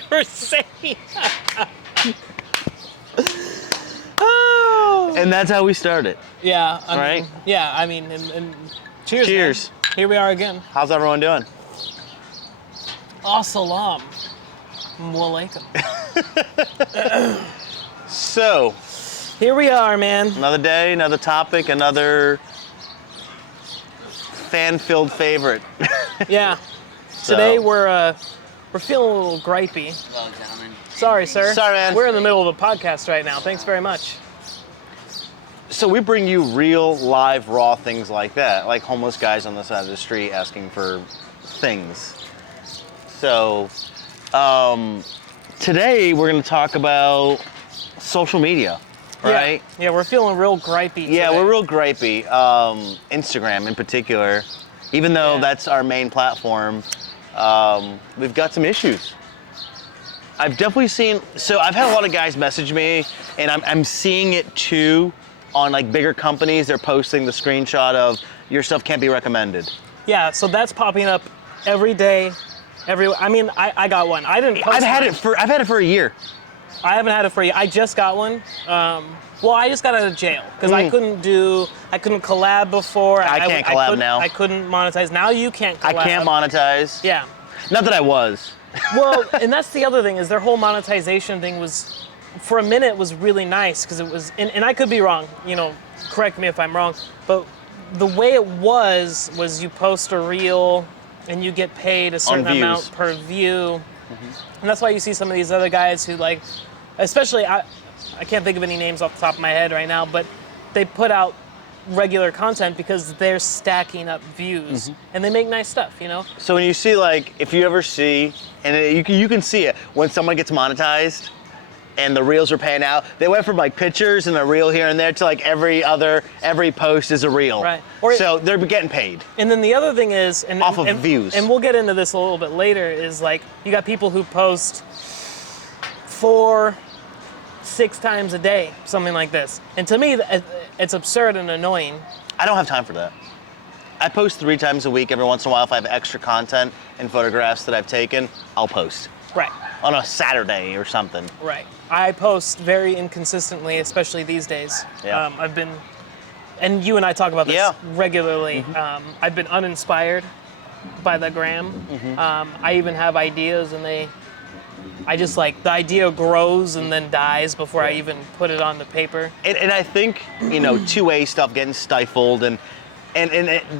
you were saying. Oh. And that's how we started. Yeah. Right? Yeah. I mean, and cheers. Cheers. Man. Here we are again. How's everyone doing? As-salam. Walaikum. So, Here we are, man. another day, another topic, another fan-filled favorite. Yeah. So- Today we're feeling a little gripey. Hello, gentlemen. Sorry, sir. Sorry, man. We're in the middle of a podcast right now. Thanks very much. So we bring you real, live, raw things like that, like homeless guys on the side of the street asking for things. So, today we're going to talk about social media, right? Yeah, we're feeling real gripey. Yeah, today. we're real gripey. Instagram in particular, even though Yeah. that's our main platform, we've got some issues. I've definitely seen, so I've had a lot of guys message me, and I'm seeing it too on like bigger companies. They're posting the screenshot of your stuff can't be recommended. Yeah, so that's popping up every day. I got one. I didn't post I've had mine. it for a year. I haven't had it for you. I just got one. Well, I just got out of jail because I couldn't collab before. I can't collab now. I couldn't monetize. Now you can't collab. I can't monetize. Yeah. Not that I was. Well, and that's the other thing is their whole monetization thing was, for a minute, was really nice because it was, and I could be wrong. You know, correct me if I'm wrong, but the way it was you post a reel and you get paid a certain views. amount per view, and that's why you see some of these other guys who like, especially I can't think of any names off the top of my head right now, but they put out regular content because they're stacking up views and they make nice stuff, you know? So when you see like, if you ever see, and you can see it, when someone gets monetized and the reels are paying out, they went from like pictures and a reel here and there to like every post is a reel. Right. So they're getting paid. And then the other thing is, Off of views. And we'll get into this a little bit later, is like, you got people who post 4-6 times a day, something like this. And to me, it's absurd and annoying. I don't have time for that. I post 3 times a week every once in a while. If I have extra content and photographs that I've taken, I'll post. Right. On a Saturday or something. Right. I post very inconsistently, especially these days. Yeah. I've been, and you and I talk about this Yeah. regularly. I've been uninspired by the gram. I even have ideas and I just like, the idea grows and then dies before I even put it on the paper. And I think, 2A stuff getting stifled and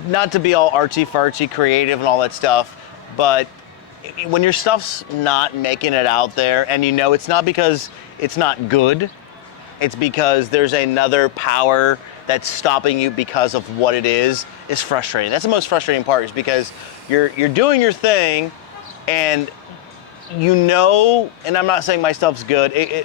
not to be all artsy-fartsy creative and all that stuff, but when your stuff's not making it out there and it's not because it's not good, it's because there's another power that's stopping you because of what it is frustrating. That's the most frustrating part, is because you're doing your thing and and I'm not saying my stuff's good, it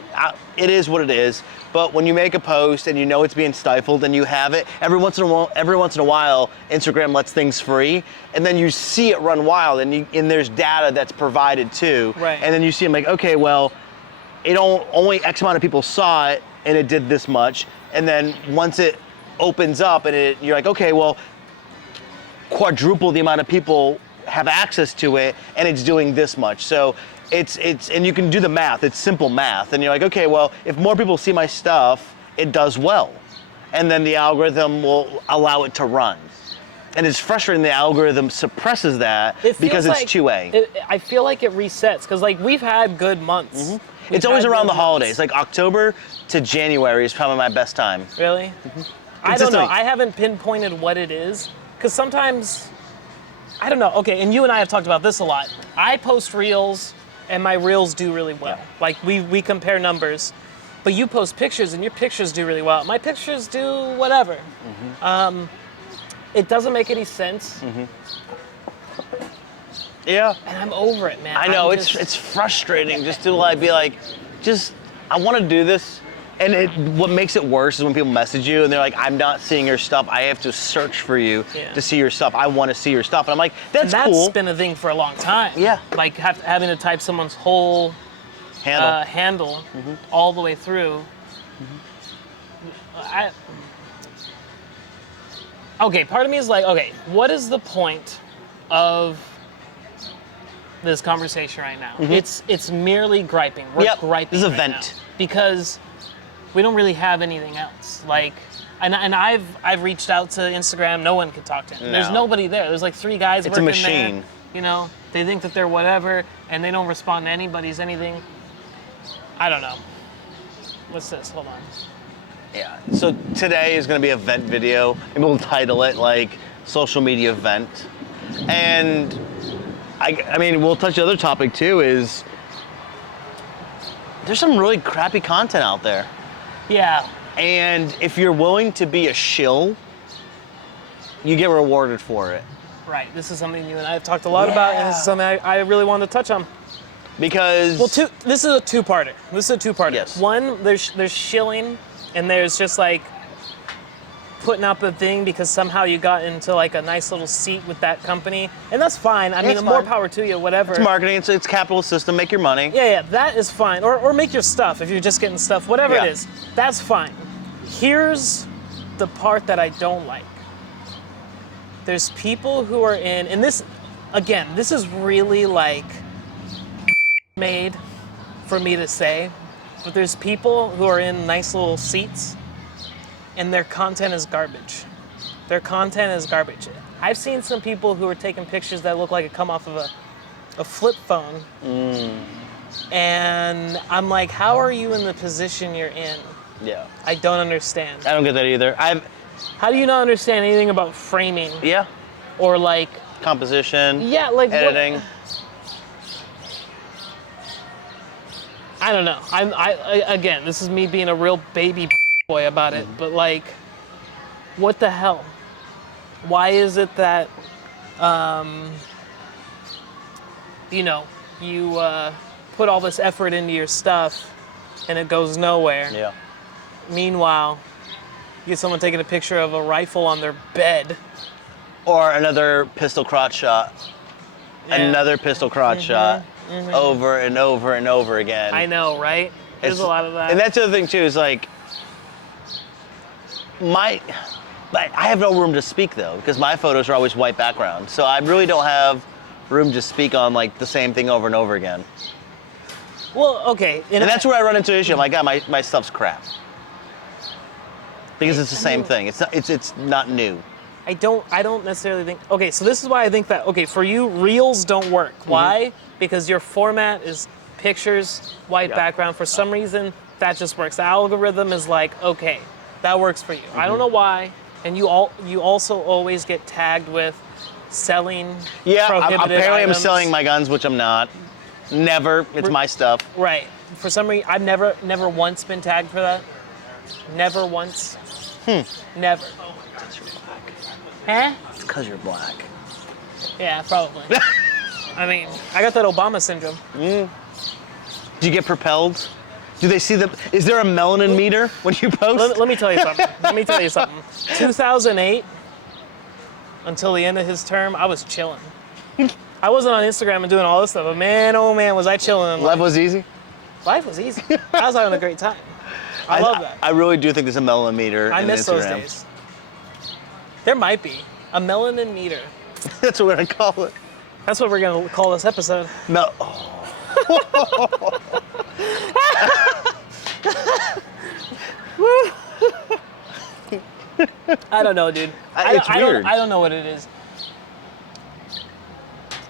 is what it is, but when you make a post and it's being stifled and you have it, every once in a while, Instagram lets things free, and then you see it run wild, and there's data that's provided too, Right. and then you see them like, okay, well, only X amount of people saw it, and it did this much, and then once it opens up, and you're like, okay, well, quadruple the amount of people have access to it, and it's doing this much. So it's and you can do the math. It's simple math, and you're like, okay, well, if more people see my stuff, it does well, and then the algorithm will allow it to run. And it's frustrating the algorithm suppresses that It feels because it's like 2A. I feel like it resets because like we've had good months. We've It's always had around good the holidays. months. Like October to January is probably my best time. Really? I don't know. Consistently. I haven't pinpointed what it is because sometimes, I don't know. Okay, and you and I have talked about this a lot. I post reels and my reels do really well. Yeah. Like we compare numbers, but you post pictures and your pictures do really well. My pictures do whatever. It doesn't make any sense, Yeah. and I'm over it, man. I know, I'm it's frustrating just to like be like, I want to do this. And what makes it worse is when people message you and they're like, I'm not seeing your stuff. I have to search for you Yeah. to see your stuff. I want to see your stuff. And I'm like, that's that's cool. been a thing for a long time. Yeah. Like having to type someone's whole Handle. handle all the way through. Okay, part of me is like, okay, what is the point of this conversation right now. It's merely griping. We're Yep, griping. this is a right vent. now because we don't really have anything else. Like, and I've reached out to Instagram. No one could talk to him. There's No. nobody there. There's like 3 guys It's a working machine. there. You know, they think that they're whatever, and they don't respond to anybody's anything. I don't know. What's this? Hold on. Yeah. So today is going to be a vent video, and we'll title it like social media vent. And I mean, we'll touch the other topic too. Is there's some really crappy content out there, Yeah. and if you're willing to be a shill, you get rewarded for it. Right. This is something you and I have talked a lot about, and this is something I really wanted to touch on. Because Well, this is a two-parter. This is a two-parter. Yes. One, there's shilling, and there's just like putting up a thing because somehow you got into like a nice little seat with that company, and that's fine. I mean, it's more fine. power to you, whatever. it's marketing, it's capitalist system, make your money. Yeah, that is fine. Or make your stuff if you're just getting stuff, whatever Yeah. it is. That's fine. Here's the part that I don't like. There's people who are in, and this, again, this is really like made for me to say, but there's people who are in nice little seats and their content is garbage. Their content is garbage. I've seen some people who are taking pictures that look like it come off of a flip phone. And I'm like, how are you in the position you're in? Yeah. I don't understand. I don't get that either. How do you not understand anything about framing Yeah. or like, Composition. yeah, like what- editing. I don't know. I again, this is me being a real baby boy about it, but like, what the hell? Why is it that, you know, you put all this effort into your stuff and it goes nowhere? Yeah. Meanwhile, you get someone taking a picture of a rifle on their bed. Or another pistol crotch shot. Yeah. Another pistol crotch shot. Over and over and over again. I know, right? There's a lot of that. And that's the other thing too, is like I have no room to speak though, because my photos are always white background. So I really don't have room to speak on like the same thing over and over again. Well, okay. And that's where I run into an issue. I'm like, God, my stuff's crap. Because it's the same thing. It's not new. I don't necessarily think. Okay, so this is why I think that. Okay, for you, reels don't work. Why? Because your format is pictures, white Yeah. background. For some reason, that just works. The algorithm is like, okay, that works for you. I don't know why. And you also always get tagged with selling. Yeah, prohibited apparently I'm items. selling my guns, which I'm not. Never. It's my stuff. Right. For some reason, I've never once been tagged for that. Never once. Never. Huh? It's because you're black. Yeah, probably. I mean, I got that Obama syndrome. Do you get propelled? Do they see is there a melanin meter when you post? Let me tell you something. 2008, until the end of his term, I was chilling. I wasn't on Instagram and doing all this stuff, but man, oh man, was I chilling. Life was easy? Life was easy. I was having a great time. I love that. I really do think there's a melanin meter I in miss those Instagram. days. There might be a melanin meter. That's what we're gonna call it. That's what we're gonna call this episode. I don't know, dude. It's weird. I don't know what it is.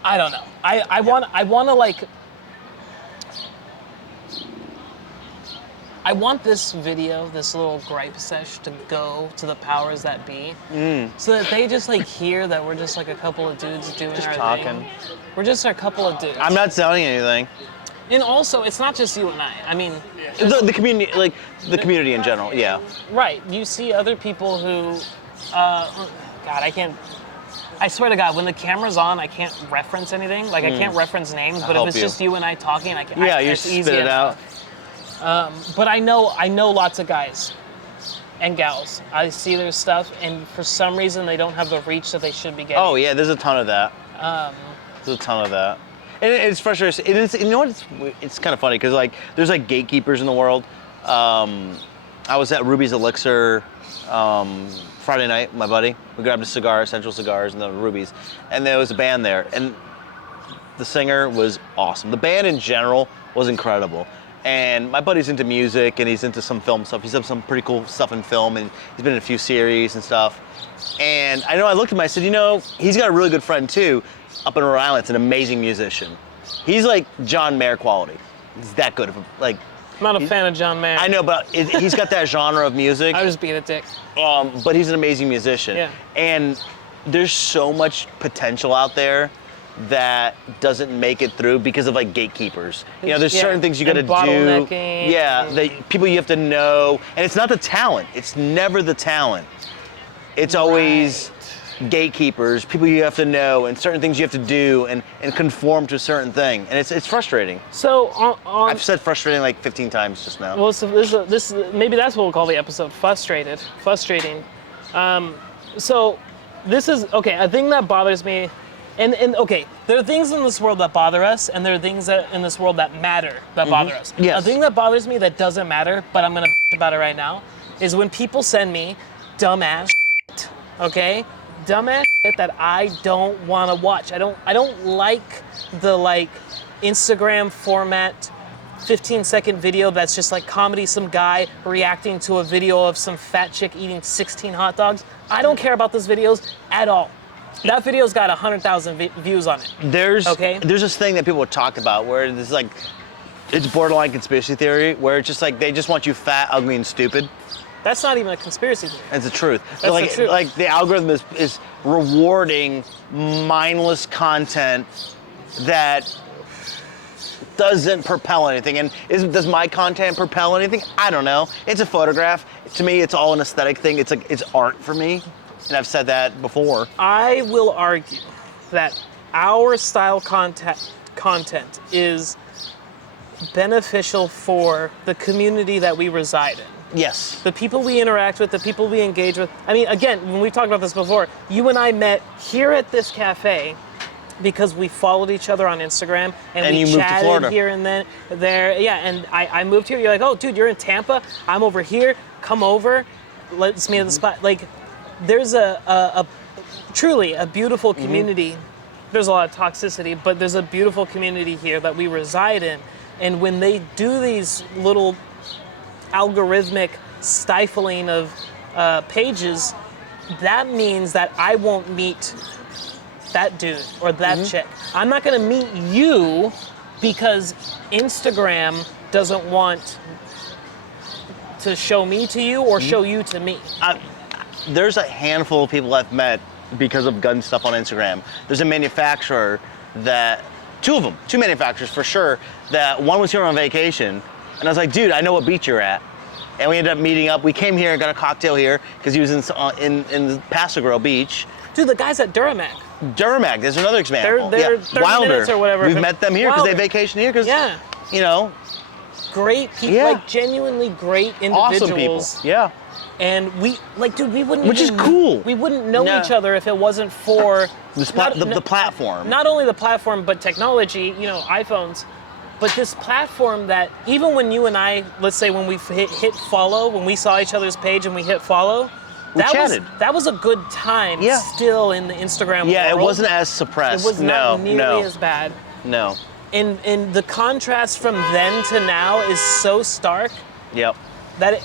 I don't know. I want to like. I want this video, this little gripe sesh, to go to the powers that be, so that they just like hear that we're just like a couple of dudes doing Just our talking. thing. We're just a couple of dudes. I'm not selling anything. And also, it's not just you and I. I mean, The community, like the community in general, yeah. right? You see other people who, God, I can't. I swear to God, when the camera's on, I can't reference anything. Like I can't reference names. But if help it's you. just you and I talking, I can. Yeah, you it's spit easy it enough. out. But I know lots of guys and gals. I see their stuff, and for some reason, they don't have the reach that they should be getting. Oh yeah, there's a ton of that. There's a ton of that. And it's frustrating. You know what? It's kind of funny because like there's like gatekeepers in the world. I was at Ruby's Elixir Friday night. My buddy, we grabbed a cigar, Essential Cigars, and the Ruby's, and there was a band there. And the singer, was awesome. The band in general was incredible. And my buddy's into music and he's into some film stuff. He's done some pretty cool stuff in film and he's been in a few series and stuff. And I know I looked at him, I said, you know, he's got a really good friend too, up in Rhode Island. It's an amazing musician. He's like John Mayer quality. He's that good of a, like. I'm not a fan of John Mayer. I know, but he's got that genre of music. I was being a dick. But he's an amazing musician. Yeah. And there's so much potential out there that doesn't make it through because of like gatekeepers. You know, there's certain things you got to do. Bottlenecking. Yeah, people you have to know, and it's not the talent. It's never the talent. It's always gatekeepers, people you have to know, and certain things you have to do, and conform to a certain thing, and it's frustrating. So I've said frustrating like 15 times just now. Well, so this maybe that's what we'll call the episode. Frustrating. So this is okay. A thing that bothers me. And okay, there are things in this world that bother us, and there are things in this world that matter that bother us. Yes. A thing that bothers me that doesn't matter, but I'm gonna about it right now, is when people send me dumbass shit, okay? Dumbass shit that I don't want to watch. I don't like the like Instagram format 15-second video that's just like comedy, some guy reacting to a video of some fat chick eating 16 hot dogs. I don't care about those videos at all. That video's got 100,000 views on it. There's this thing that people talk about where it's like, it's borderline conspiracy theory, where it's just like they just want you fat, ugly, and stupid. That's not even a conspiracy theory. It's the truth. That's like, the truth. Like the algorithm is rewarding mindless content that doesn't propel anything. And does my content propel anything? I don't know. It's a photograph. To me, it's all an aesthetic thing. It's like, it's art for me. And I've said that before. I will argue that our style content is beneficial for the community that we reside in. Yes. The people we interact with, the people we engage with. I mean, again, when we talked about this before, you and I met here at this cafe because we followed each other on Instagram and we you moved to chatted Florida. here and then there. Yeah, and I moved here. You're like, oh, dude, you're in Tampa. I'm over here. Come over. Let's meet at the spot. Like, there's a truly a beautiful community. There's a lot of toxicity, but there's a beautiful community here that we reside in. And when they do these little algorithmic stifling of pages, that means that I won't meet that dude or that chick. I'm not gonna meet you because Instagram doesn't want to show me to you or show you to me. There's a handful of people I've met because of gun stuff on Instagram. There's a manufacturer that, two manufacturers for sure, that one was here on vacation, and I was like, dude, I know what beach you're at. And we ended up meeting up. We came here and got a cocktail here because he was in Paso Grow Beach. Dude, the guys at Duramac. Duramac, there's another example. They're 30 minutes or whatever. We've met them here because they Wilder. vacation here because, Yeah. you know, Great people, Yeah. like genuinely great individuals. awesome people. Yeah. And we, like, dude, we wouldn't Which is even, cool. We wouldn't know No. each other if it wasn't for The platform. Not only the platform, but technology, you know, iPhones. But this platform that even when you and I, let's say when we hit follow, when we saw each other's page and we hit follow, chatted. that was a good time Yeah. still in the Instagram Yeah, world. it wasn't as suppressed. It was not no, nearly no, as bad. no. And the contrast from then to now is so stark Yep. that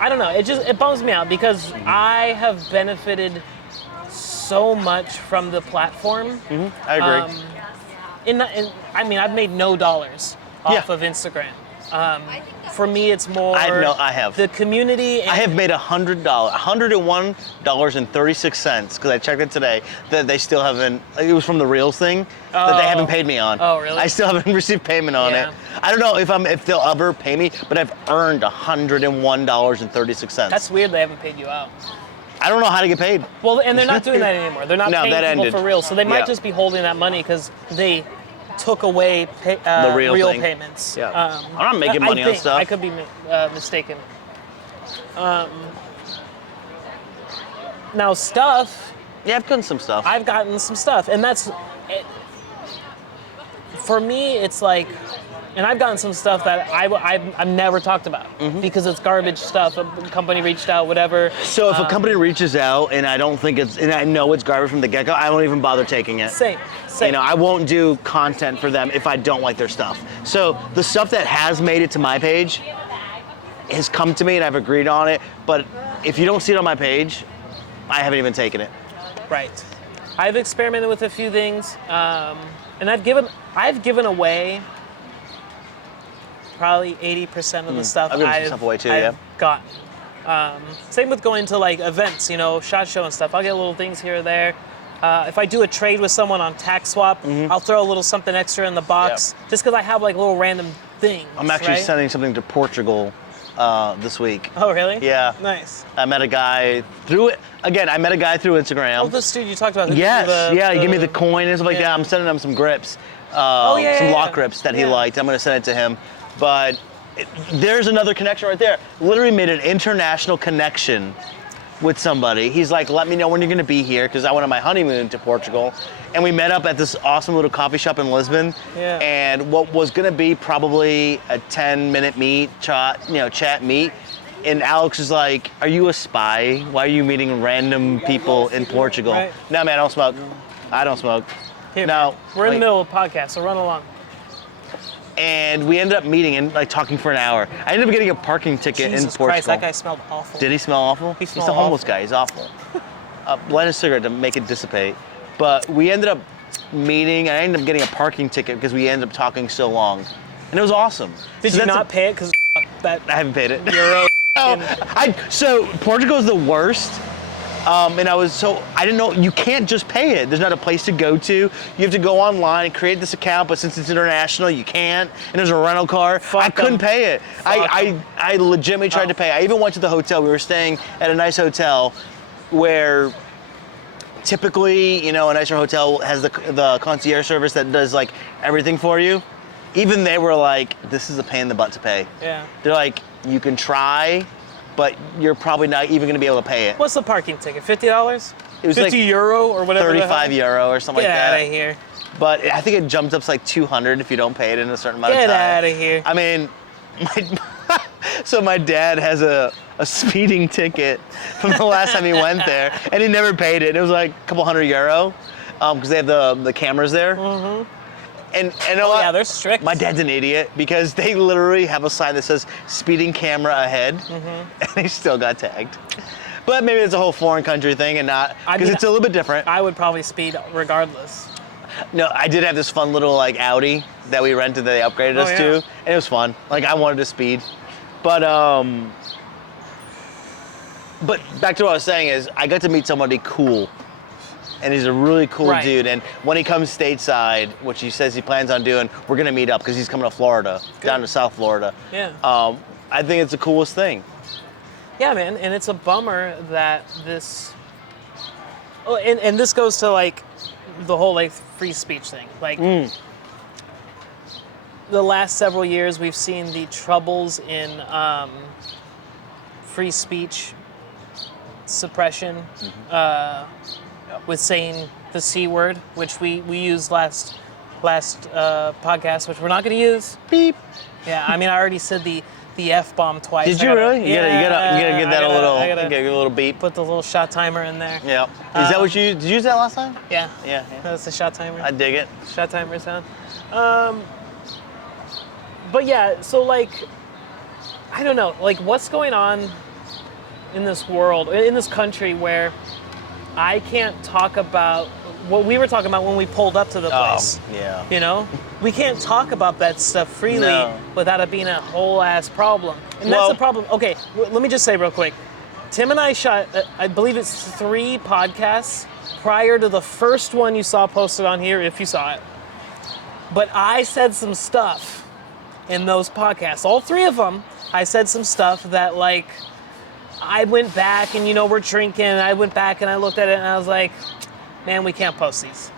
I don't know, it bums me out because I have benefited so much from the platform. I agree. I mean, I've made no dollars off Yeah. of Instagram. For me, it's more I have. the community. And I have made $101.36 because I checked it today that they still haven't. It was from the Reels thing that they haven't paid me on. Oh, really? I still haven't received payment on Yeah. it. I don't know if they'll ever pay me, but I've earned $101.36. That's weird. They haven't paid you out. I don't know how to get paid. Well, and they're not doing that anymore. They're not No, paying that people ended. for real. So they might Yeah. just be holding that money because they took away The real thing. payments. Yeah. I'm not making money on think. stuff. I could be mistaken. Now stuff, Yeah, I've done some stuff. I've gotten some stuff, and that's it, for me. It's like and I've gotten some stuff that I've never talked about because it's garbage stuff. A company reached out, whatever. So if a company reaches out and I don't think and I know it's garbage from the get-go, I won't even bother taking it. Same. You know, I won't do content for them if I don't like their stuff. So the stuff that has made it to my page has come to me and I've agreed on it. But if you don't see it on my page, I haven't even taken it. Right. I've experimented with a few things, and I've given away probably 80% of the stuff I've given some stuff away too, yeah. gotten. Same with going to like events, you know, SHOT Show and stuff. I'll get little things here or there. If I do a trade with someone on Tax Swap, I'll throw a little something extra in the box just because I have like little random things. I'm actually sending something to Portugal this week. Oh, really? Yeah. Nice. I met a guy through it. Again, I met a guy through Instagram. Oh, this dude you talked about. Yes. He gave me the coin and stuff like that. I'm sending him some grips. Some lock grips that he liked. I'm going to send it to him. But there's another connection right there. Literally made an international connection with somebody. He's like, let me know when you're going to be here because I went on my honeymoon to Portugal. And we met up at this awesome little coffee shop in Lisbon. Yeah. And what was going to be probably a 10-minute chat meet. And Alex is like, are you a spy? Why are you meeting random people in Portugal? Right. No, man, I don't smoke. I don't smoke. Here, No. we're in the middle of a podcast, so run along. And we ended up meeting and like talking for an hour. I ended up getting a parking ticket in Jesus Portugal. Christ, that guy smelled awful. Did he smell awful? He's smelled the homeless awful. guy. He's awful. Light a cigarette to make it dissipate. But we ended up meeting, and I ended up getting a parking ticket because we ended up talking so long. And it was awesome. Did So you that's not pay it? Because that I haven't paid it. euro. So Portugal is the worst. And I didn't know, you can't just pay it. There's not a place to go to. You have to go online and create this account, but since it's international, you can't. And there's a rental car. I couldn't pay it. I legitimately tried to pay. I even went to the hotel. We were staying at a nice hotel where typically, you know, a nicer hotel has the concierge service that does like everything for you. Even they were like, this is a pain in the butt to pay. Yeah. They're like, you can try, but you're probably not even going to be able to pay it. What's the parking ticket? $50? It was 50 like euro or whatever. 35 euro or something Get like that. out of here. But I think it jumps up to like 200 if you don't pay it in a certain amount Get of time. out of here. I mean, so my dad has a speeding ticket from the last time he went there, and he never paid it. It was like a couple €100 because they have the cameras there. Mm-hmm. And Yeah, they're strict. My dad's an idiot because they literally have a sign that says speeding camera ahead, and he still got tagged. But maybe it's a whole foreign country thing and not, because it's a little bit different. I would probably speed regardless. No, I did have this fun little like Audi that we rented that they upgraded us to, and it was fun. Like I wanted to speed, but back to what I was saying is I got to meet somebody cool, and he's a really cool dude. And when he comes stateside, which he says he plans on doing, we're gonna meet up because he's coming to Florida, down to South Florida. Yeah. I think it's the coolest thing. Yeah, man, and it's a bummer that this. Oh, and this goes to like the whole like free speech thing. Like the last several years, we've seen the troubles in free speech suppression with saying the C word, which we used last podcast, which we're not going to use. Beep. Yeah, I mean, I already said the F-bomb twice. Did you really? You gotta give that a little beep. Put the little shot timer in there. Yeah. Is that what did you use that last time? Yeah. Yeah. That's the shot timer. I dig it. Shot timer sound. But yeah, so like, I don't know, like what's going on in this world, in this country where I can't talk about what we were talking about when we pulled up to the place. Yeah. You know? We can't talk about that stuff freely without it being a whole ass problem. And that's the problem. Okay, let me just say real quick. Tim and I shot, I believe it's 3 podcasts prior to the first one you saw posted on here, if you saw it. But I said some stuff in those podcasts. All 3 of them, I said some stuff that like, I went back and, you know, we're drinking, and I went back and I looked at it and I was like, man, we can't post these.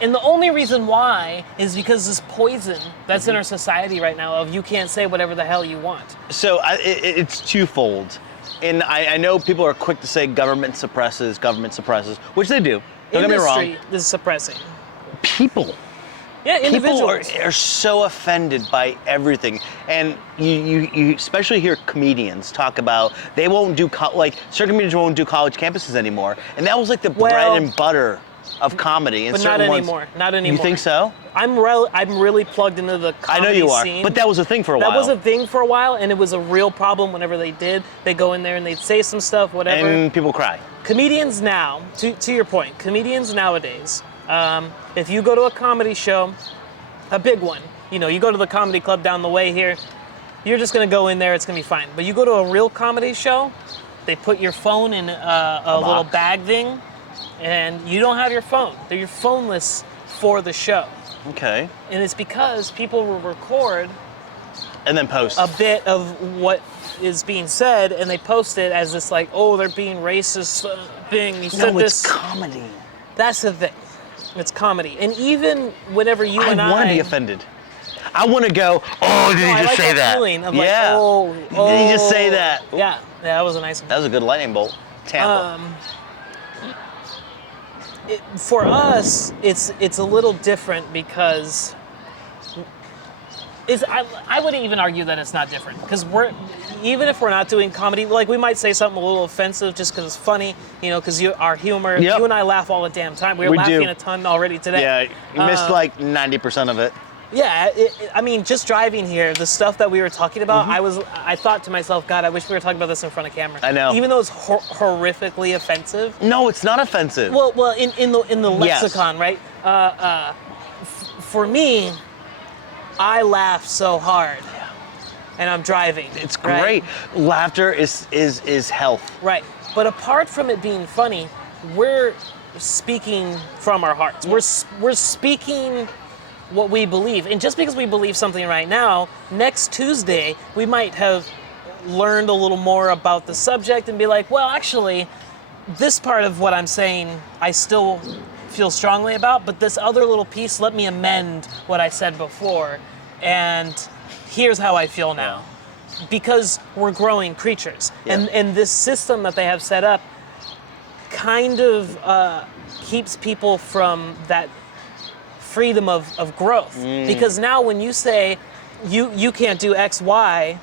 And the only reason why is because this poison that's in our society right now of you can't say whatever the hell you want. So it's twofold. And I know people are quick to say government suppresses, which they do. Don't get me wrong. Industry is suppressing. People Yeah, individuals. People are so offended by everything, and you especially hear comedians talk about they won't do like certain comedians won't do college campuses anymore, and that was like the bread and butter of comedy. And but not anymore. Not anymore. You think so? I'm really plugged into the comedy I know you are, scene. but that was a thing for a while. That was a thing for a while, and it was a real problem whenever they did. They go in there and they'd say some stuff, whatever. And people cry. Comedians now, to your point, comedians nowadays, if you go to a comedy show, a big one, you know, you go to the comedy club down the way here, you're just gonna go in there, it's gonna be fine. But you go to a real comedy show, they put your phone in a little bag thing, and you don't have your phone. You're phoneless for the show. Okay. And it's because people will record and then post a bit of what is being said, and they post it as this like, oh, they're being racist thing. You said this. It's comedy. That's the thing. It's comedy. And even whenever you and I want to be offended. I want to go, oh, did he just say that? Feeling of yeah. Like, oh, did he just say that? Yeah, that was a nice one. That was a good lightning bolt. Tampa. For us, it's a little different because I wouldn't even argue that it's not different, because even if we're not doing comedy, like we might say something a little offensive just because it's funny, you know, because our humor, Yep. you and I laugh all the damn time. We were laughing a ton already today. Yeah, you missed like 90% of it. Yeah, I mean, just driving here, the stuff that we were talking about, I thought to myself, God, I wish we were talking about this in front of camera. I know. Even though it's horrifically offensive. No, it's not offensive. Well, in the lexicon, Yes. right? For me, I laugh so hard, and I'm driving. It's right? great. Laughter is health. Right, but apart from it being funny, we're speaking from our hearts. We're speaking what we believe, and just because we believe something right now, next Tuesday we might have learned a little more about the subject and be like, well, actually, this part of what I'm saying I still feel strongly about, but this other little piece, let me amend what I said before, and here's how I feel now. Because we're growing creatures. Yeah. And this system that they have set up kind of keeps people from that freedom of growth. Because now when you say you can't do X, Y,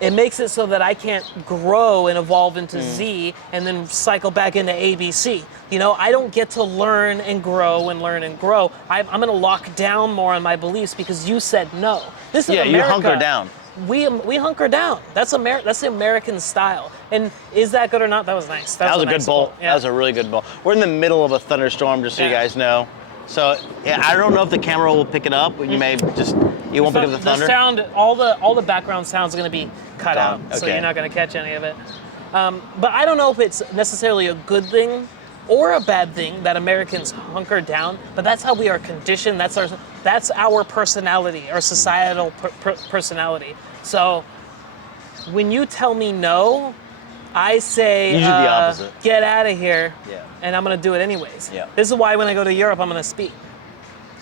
it makes it so that I can't grow and evolve into Z and then cycle back into ABC. You know, I don't get to learn and grow and learn and grow. I'm going to lock down more on my beliefs because you said no. This is America. You hunker down. We hunker down. That's the American style. And is that good or not? That was nice. That was a nice good bolt. Yeah. That was a really good bolt. We're in the middle of a thunderstorm, just so you guys know. So yeah, I don't know if the camera will pick it up. You may just you won't pick up the thunder. The sound, all the background sounds are going to be cut out, so Okay. you're not going to catch any of it. But I don't know if it's necessarily a good thing or a bad thing that Americans hunker down. But that's how we are conditioned. That's our personality, our societal personality. So when you tell me no, I say, Usually the opposite. Get out of here, Yeah. and I'm going to do it anyways. Yeah. This is why when I go to Europe, I'm going to speak.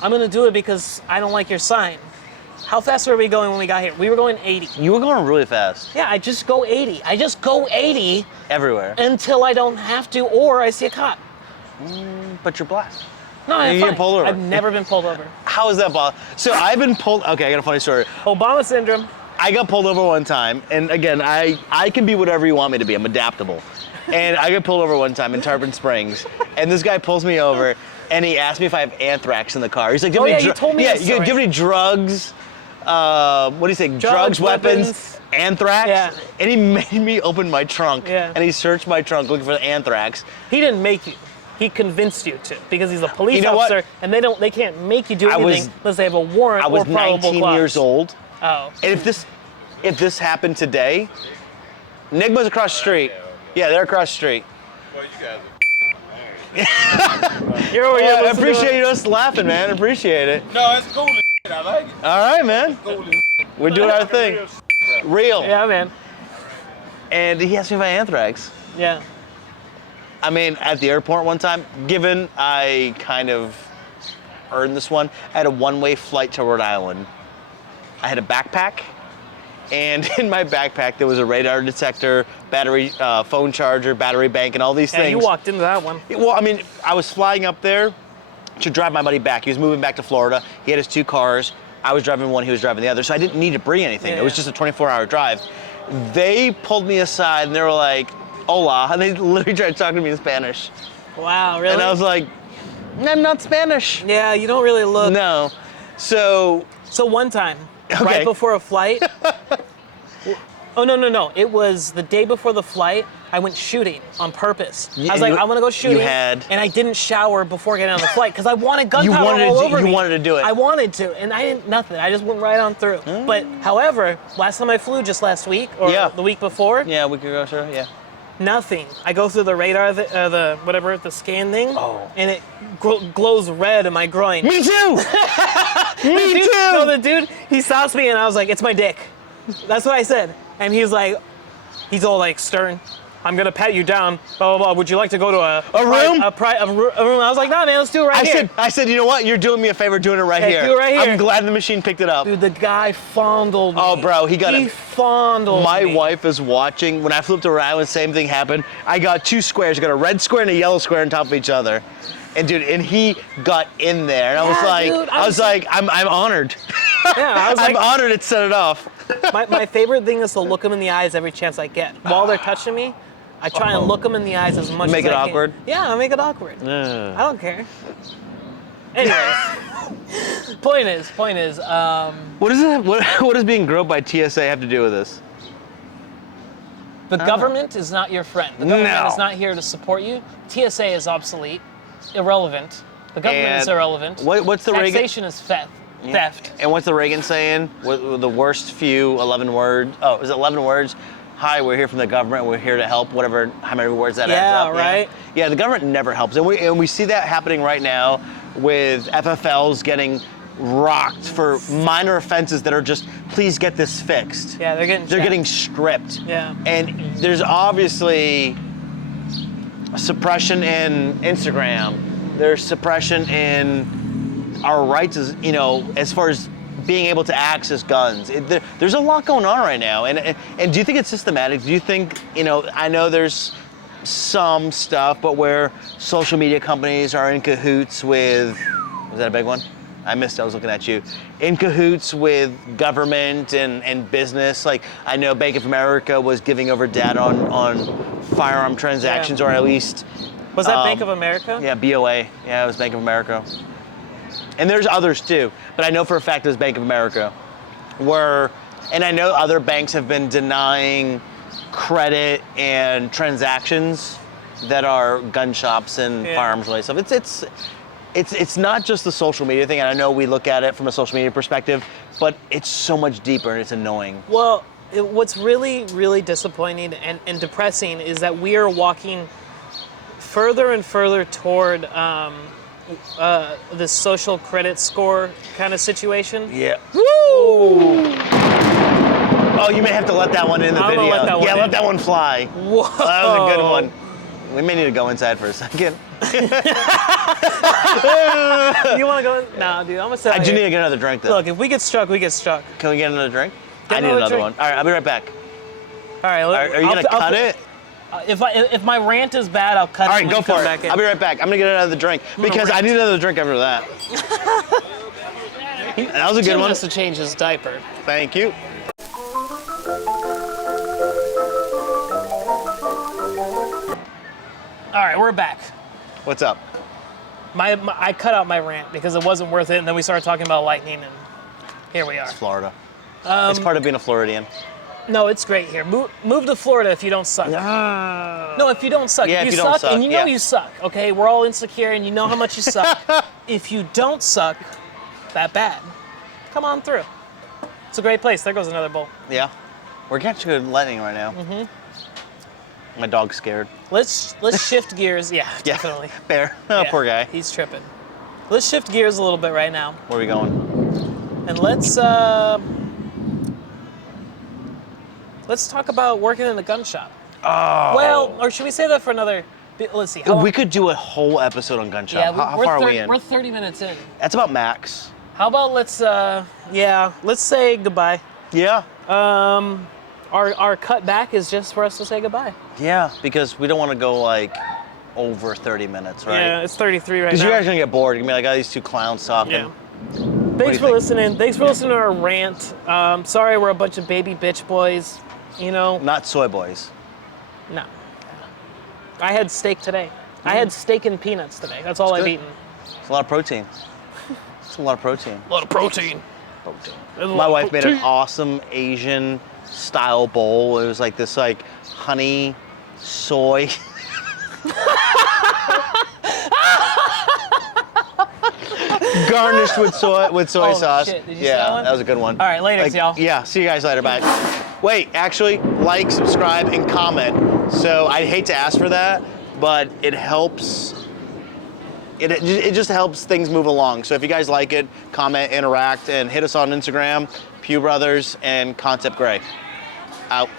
I'm going to do it because I don't like your sign. How fast were we going when we got here? We were going 80. You were going really fast. Yeah, I just go 80. I just go 80 Everywhere. until I don't have to, or I see a cop. But you're black. No, I'm You fine. get pulled over. I've never been pulled over. How is that possible? So I've been pulled. Okay, I got a funny story. Obama syndrome. I got pulled over one time, and again, I can be whatever you want me to be. I'm adaptable. And I got pulled over one time in Tarpon Springs, and this guy pulls me over, and he asked me if I have anthrax in the car. He's like, "Do you have any you told me yeah, that do you have story. any drugs? What do you say? Drugs, weapons, anthrax?" Yeah. And he made me open my trunk, Yeah. and he searched my trunk looking for the anthrax. He didn't make you. He convinced you to, because he's a police You know what? officer, and they can't make you do I was- anything unless they have a warrant I was or probable 19 cause. years old. Oh. And if this happened today, Nigma's across the street. Yeah, they're across the street. Well, you guys You're over here Yeah, I listening to appreciate us laughing, man. Appreciate it. No, it's cool as shit. I like it. All right, man. Cool as shit. We're doing our thing. Real. Yeah, man. And he asked me if I had anthrax. Yeah. I mean, at the airport one time, given I kind of earned this one, I had a one-way flight to Rhode Island. I had a backpack, and in my backpack there was a radar detector, battery, phone charger, battery bank, and all these Yeah, things. you walked into that one. Well, I mean, I was flying up there to drive my buddy back. He was moving back to Florida. He had his 2 cars. I was driving one, he was driving the other. So I didn't need to bring anything. Yeah. It was just a 24-hour drive. They pulled me aside and they were like, hola. And they literally tried to talk to me in Spanish. Wow, really? And I was like, I'm not Spanish. yeah, you don't really look. No. So, So one time, Okay. right before a flight. Oh, no. It was the day before the flight. I went shooting on purpose. I was like, I'm gonna go shooting. had- And I didn't shower before getting on the flight because I wanted gunpowder wanted all to- over you me. wanted to do it. I wanted to, and I didn't, nothing. I just went right on through. But however, last time I flew just last week or Yeah. the week before, yeah, we could go, sure, yeah. nothing. I go through the radar, the whatever, the scan thing, and it glows red in my groin. Me too! Me Dude, too! No, the dude, he stops me and I was like, it's my dick. That's what I said. And he's all like stern. I'm gonna pat you down, blah, blah, blah. Would you like to go to a room? A room? I was like, nah, man, let's do it right here. I said, you know what? You're doing me a favor doing it right Hey, here. do it right here. I'm glad the machine picked it up. Dude, the guy fondled me. Oh, bro, he fondled My me. wife is watching. When I flipped around, the same thing happened. I got 2 squares. I got a red square and a yellow square on top of each other. And dude, he got in there, and I was Yeah, like, dude, I was like, I'm honored. Yeah, I was I'm like, honored it set it off. my favorite thing is to look them in the eyes every chance I get. While they're touching me, I try and look them in the eyes as much Make as it I awkward? can. Yeah, I'll make it awkward. Yeah. I don't care. Anyways, point is, What is it? What does being groped by TSA have to do with this? the government is not your friend. The government No. is not here to support you. TSA is obsolete, irrelevant. The government is And irrelevant. what's the Reagan? Taxation is theft. Theft. And what's the Reagan saying? The worst few 11 words. Oh, is it 11 words? Hi, we're here from the government. We're here to help. Whatever, how many words that adds Yeah, up. right. Yeah, the government never helps, and we see that happening right now with FFLs getting rocked for minor offenses that are just, please get this fixed. Yeah, they're getting. They're jacked. getting stripped. Yeah. And there's obviously suppression in Instagram. There's suppression in our rights as, as far as being able to access guns. There's a lot going on right now. And do you think it's systematic? Do you think, I know there's some stuff, but where social media companies are in cahoots with, was that a big one? I missed it, I was looking at you. In cahoots with government and business. Like, I know Bank of America was giving over data on firearm transactions, Yeah. or at least. Was that Bank of America? Yeah, BOA. Yeah, it was Bank of America. And there's others too, but I know for a fact it was Bank of America. And I know other banks have been denying credit and transactions that are gun shops and firearms related stuff. It's not just the social media thing, and I know we look at it from a social media perspective, but it's so much deeper and it's annoying. Well, what's really, really disappointing and depressing is that we are walking further and further toward this social credit score kind of situation. Yeah. Woo! Oh, you may have to let that one in the I'm video. gonna let that one in. Let that one fly. Whoa. That was a good one. We may need to go inside for a second. You want to go? No, dude, I'm gonna sit I out do here. need to get another drink though. Look, if we get struck, we get struck. Can we get another drink? Get I need another another drink. one. All right, I'll be right back. All right, Are you gonna cut it? If my rant is bad, I'll cut All it. right, when go you come for it. back in. I'll be right back. I'm gonna get another drink because I rant. need another drink after that. That was a good Jim one. has to change his diaper. Thank you. All right, we're back. What's up? I cut out my rant because it wasn't worth it, and then we started talking about lightning, and here we are. Florida. It's part of being a Floridian. No, it's great here. Move to Florida if you don't suck. No, if you don't suck. Yeah, if you suck, and you know yeah. you suck, okay? We're all insecure, and you know how much you suck. If you don't suck that bad, come on through. It's a great place. There goes another bowl. Yeah. We're catching good lightning right now. Mm-hmm. My dog's scared. Let's shift gears. Yeah, definitely. Fair. Oh, Yeah, poor guy. He's tripping. Let's shift gears a little bit right now, Where are we going? and let's talk about working in a gun shop. Oh. Well, or should we say that for another? Let's see. We could do a whole episode on gun shop. Yeah, how we're far are 30 we in? We're 30 minutes in. That's about max. How about let's say goodbye. Yeah. Our cut back is just for us to say goodbye. Yeah, because we don't want to go like over 30 minutes, right? Yeah, it's 33 right Because now. you guys are gonna get bored. You're gonna be like, oh, these two clowns talking. Yeah. do Thanks you for think? listening. Thanks for listening to our rant. Sorry we're a bunch of baby bitch boys. You know, Not soy boys. no. I had steak today. I had steak and peanuts today. That's all I've good. eaten. It's a lot of protein. It's a lot of protein. A lot of protein. My wife made an awesome Asian style bowl. It was like this like honey soy. Garnished with soy Oh, sauce. shit. Did you see yeah, that one? was a good one. All right, later, Like, y'all. Yeah, see you guys later. Bye. Wait, actually, like, subscribe, and comment. So I hate to ask for that, but it helps. It just helps things move along. So if you guys like it, comment, interact, and hit us on Instagram, Pew Brothers and Concept Gray. Out.